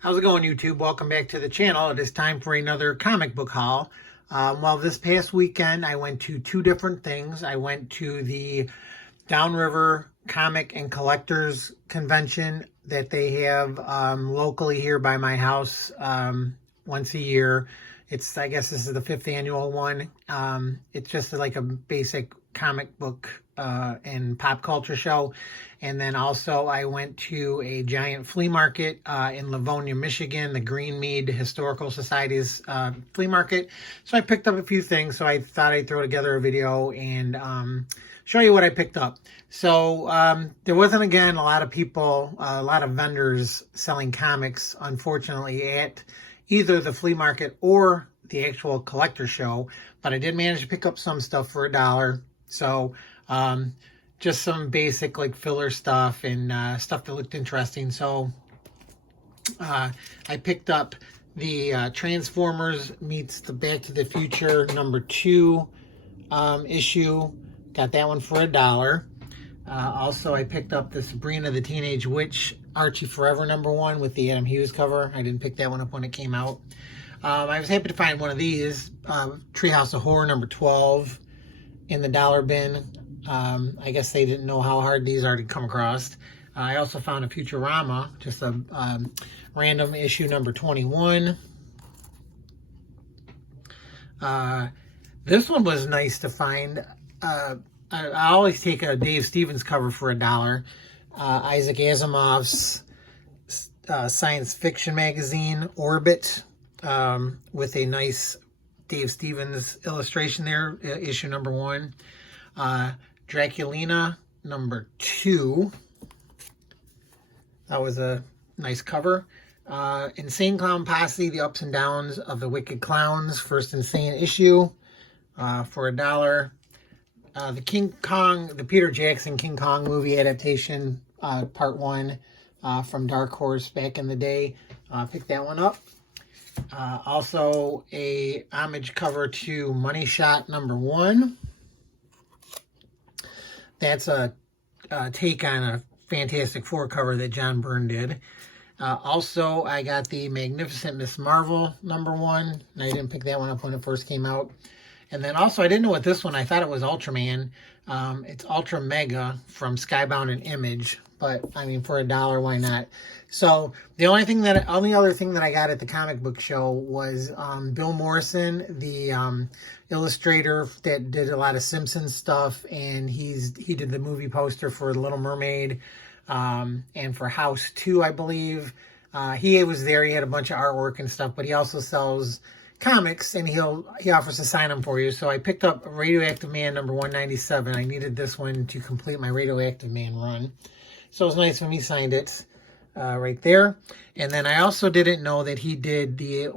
How's it going, YouTube? Welcome back to the channel. It is time for another comic book haul. Well, this past weekend, I went to two different things. I went to the Downriver Comic and Collectors Convention that they have locally here by my house once a year. I guess this is the 5th annual one. It's just like a basic comic book and pop culture show. And then also I went to a giant flea market in Livonia, Michigan, the Greenmead Historical Society's flea market. So I picked up a few things. So I thought I'd throw together a video and show you what I picked up. So there wasn't, again, a lot of people, a lot of vendors selling comics, unfortunately, at either the flea market or the actual collector show. But I did manage to pick up some stuff for $1. So just some basic like filler stuff and stuff that looked interesting. So I picked up the Transformers meets the Back to the Future #2 issue. Got that one for $1. Also, I picked up the Sabrina the Teenage Witch Archie Forever #1 with the Adam Hughes cover. I didn't pick that one up when it came out. I was happy to find one of these, Treehouse of Horror #12 in the dollar bin. I guess they didn't know how hard these are to come across. I also found a Futurama, just a random issue #21. This one was nice to find. I always take a Dave Stevens cover for $1. Isaac Asimov's science fiction magazine, Orbit, with a nice Dave Stevens illustration there, issue #1. Draculina #2. That was a nice cover. Insane Clown Posse, The Ups and Downs of the Wicked Clowns, first Insane issue for $1. The Peter Jackson King Kong movie adaptation, part 1 from Dark Horse back in the day. Picked that one up. Also a homage cover to Money Shot #1. That's a take on a Fantastic Four cover that John Byrne did. Also, I got the Magnificent Miss Marvel #1. And I didn't pick that one up when it first came out. And then also, I didn't know what this one, I thought it was Ultraman. It's Ultra Mega from Skybound and Image. But, I mean, for $1, why not? So, the only other thing that I got at the comic book show was Bill Morrison, the illustrator that did a lot of Simpsons stuff. And he did the movie poster for The Little Mermaid and for House 2, I believe. He was there. He had a bunch of artwork and stuff. But he also sells comics, and he offers to sign them for you. So I picked up Radioactive Man #197. I needed this one to complete my Radioactive Man run. So it was nice when he signed it right there. And then I also didn't know that he did the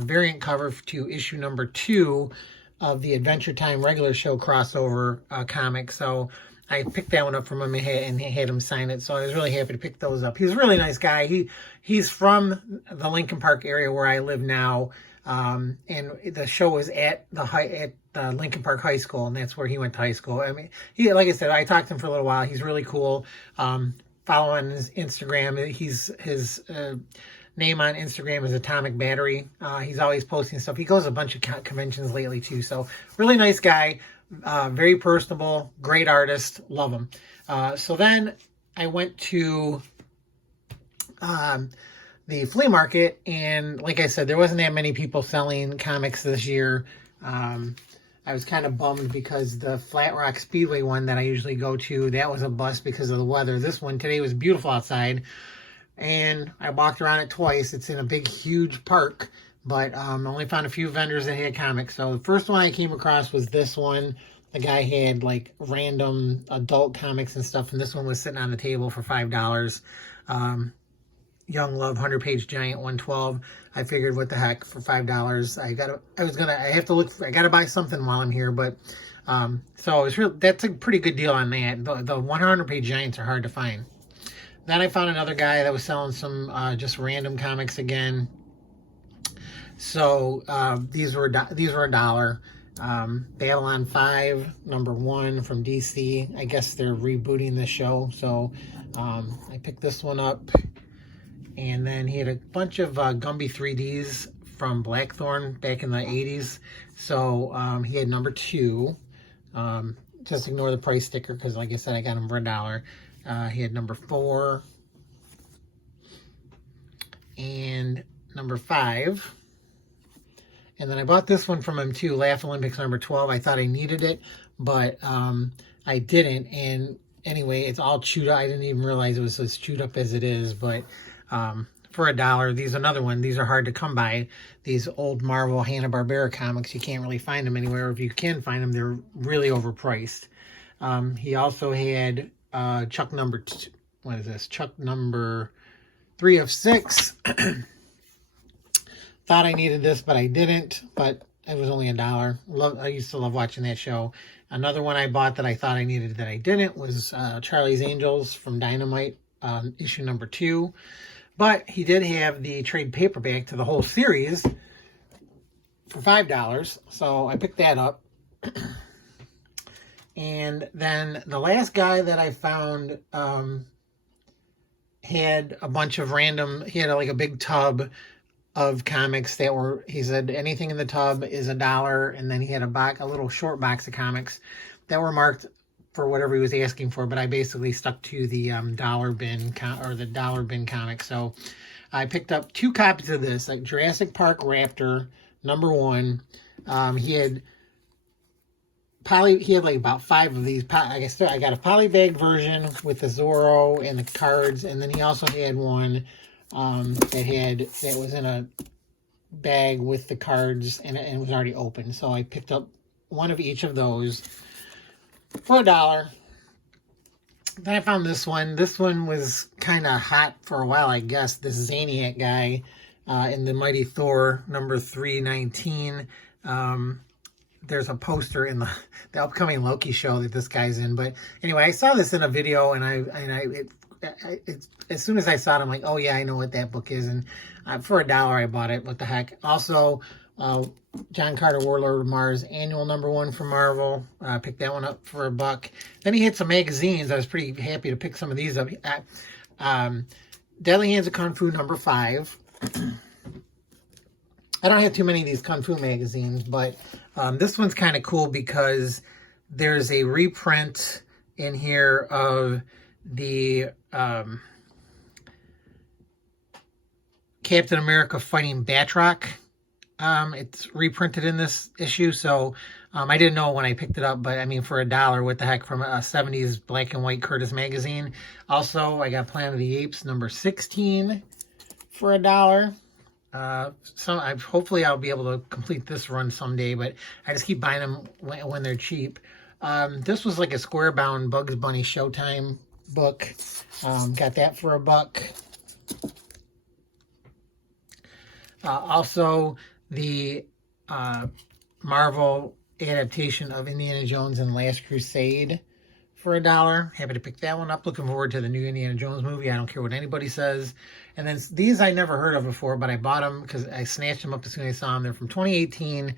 variant cover to issue #2 of the Adventure Time regular show crossover comic. So I picked that one up from him and had him sign it. So I was really happy to pick those up. He's a really nice guy. He's from the Lincoln Park area where I live now. And the show was at Lincoln Park High School, and that's where he went to high school. I mean, like I said, I talked to him for a little while. He's really cool. Follow on his Instagram. His name on Instagram is Atomic Battery. He's always posting stuff. He goes to a bunch of conventions lately too. So really nice guy, very personable, great artist. Love him. So then I went to the flea market, and like I said, there wasn't that many people selling comics this year. I was kind of bummed because the Flat Rock Speedway one that I usually go to, that was a bust because of the weather. This one today was beautiful outside, and I walked around it twice. It's in a big, huge park, but only found a few vendors that had comics. So the first one I came across was this one. The guy had like random adult comics and stuff, and this one was sitting on the table for $5. Young Love 100-page giant 112. I figured, what the heck, for $5. I gotta buy something while I'm here, but so it's that's a pretty good deal on that. The 100-page giants are hard to find. Then I found another guy that was selling some just random comics again. So these were $1. Babylon 5 #1 from DC. I guess they're rebooting the show, so I picked this one up. And then he had a bunch of Gumby 3Ds from Blackthorn back in the 80s. So he had number 2. Just ignore the price sticker because, like I said, I got him for $1. He had number 4 and number 5. And then I bought this one from him too, Laugh Olympics number 12. I thought I needed it, but I didn't. And anyway, it's all chewed up. I didn't even realize it was as chewed up as it is, but for $1, these another one. These are hard to come by. These old Marvel Hanna-Barbera comics, you can't really find them anywhere. If you can find them, they're really overpriced. He also had Chuck number, what is this? Chuck number 3 of 6. Thought I needed this, but I didn't. But it was only $1. I used to love watching that show. Another one I bought that I thought I needed that I didn't was Charlie's Angels from Dynamite, issue number 2. But he did have the trade paperback to the whole series for $5. So I picked that up. And then the last guy that I found had a bunch of random, he had like a big tub of comics that were, he said anything in the tub is $1, and then he had a little short box of comics that were marked for whatever he was asking for, but I basically stuck to the dollar bin comic. So I picked up 2 copies of this, like Jurassic Park Raptor number 1. He had like about 5 of these. I got a polybag version with the Zorro and the cards, and then he also had one that was in a bag with the cards, and it was already open. So I picked up one of each of those for $1. Then I found this one. This one was kind of hot for a while, I guess. This Zaniac guy in the Mighty Thor number 319. There's a poster in the upcoming Loki show that this guy's in. But anyway, I saw this in a video, and it's as soon as I saw it, I'm like, oh yeah, I know what that book is. And for $1, I bought it. What the heck? Also, John Carter, Warlord of Mars, annual number 1 from Marvel. I picked that one up for $1. Then he had some magazines. I was pretty happy to pick some of these up. Deadly Hands of Kung Fu number 5. I don't have too many of these Kung Fu magazines, but this one's kind of cool because there's a reprint in here of the Captain America fighting Batroc. It's reprinted in this issue, so I didn't know when I picked it up, but I mean, for $1, what the heck, from a 70s black and white Curtis magazine. Also, I got Planet of the Apes number 16 for $1. Hopefully I'll be able to complete this run someday, but I just keep buying them when they're cheap. This was like a square bound Bugs Bunny Showtime book. Got that for $1. Also, the Marvel adaptation of Indiana Jones and Last Crusade for $1. Happy to pick that one up. Looking forward to the new Indiana Jones movie. I don't care what anybody says. And then these I never heard of before, but I bought them because I snatched them up as soon as I saw them. They're from 2018.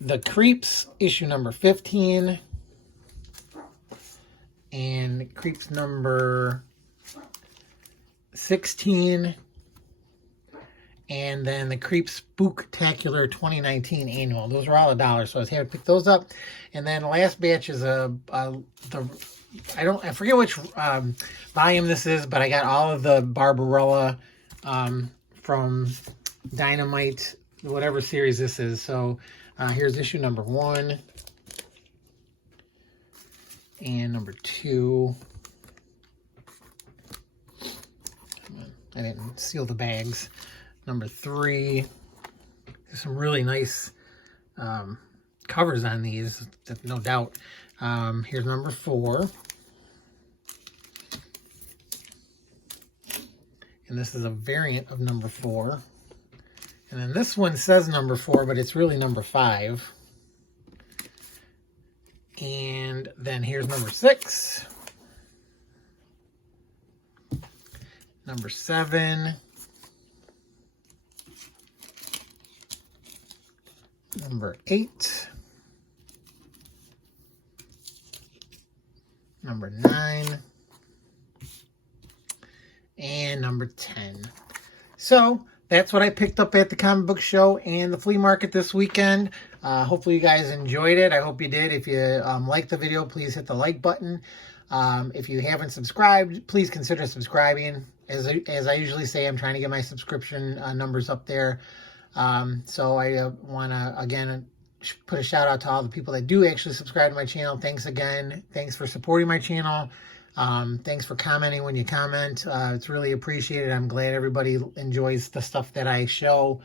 The Creeps, issue number 15. And Creeps number 16. And then the Creeps Spooktacular 2019 annual. Those were all $1, so I was happy to pick those up. And then the last batch is I forget which volume this is, but I got all of the Barbarella from Dynamite, whatever series this is. So here's issue number 1 and number 2. I didn't seal the bags. Number 3. There's some really nice covers on these, no doubt. Here's number 4. And this is a variant of number 4. And then this one says number 4, but it's really number 5. And then here's number 6. Number 7. Number 8. Number 9. and number 10. So that's what I picked up at the comic book show and the flea market this weekend. Hopefully you guys enjoyed it. I hope you did. If you liked the video, please hit the like button. If you haven't subscribed, please consider subscribing. As I usually say, I'm trying to get my subscription numbers up there. So I want to, again, put a shout out to all the people that do actually subscribe to my channel. Thanks again. Thanks for supporting my channel. Thanks for commenting when you comment. It's really appreciated. I'm glad everybody enjoys the stuff that I show.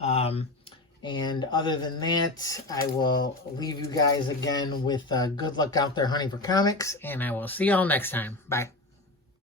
And other than that, I will leave you guys again with good luck out there hunting for comics, and I will see y'all next time. Bye.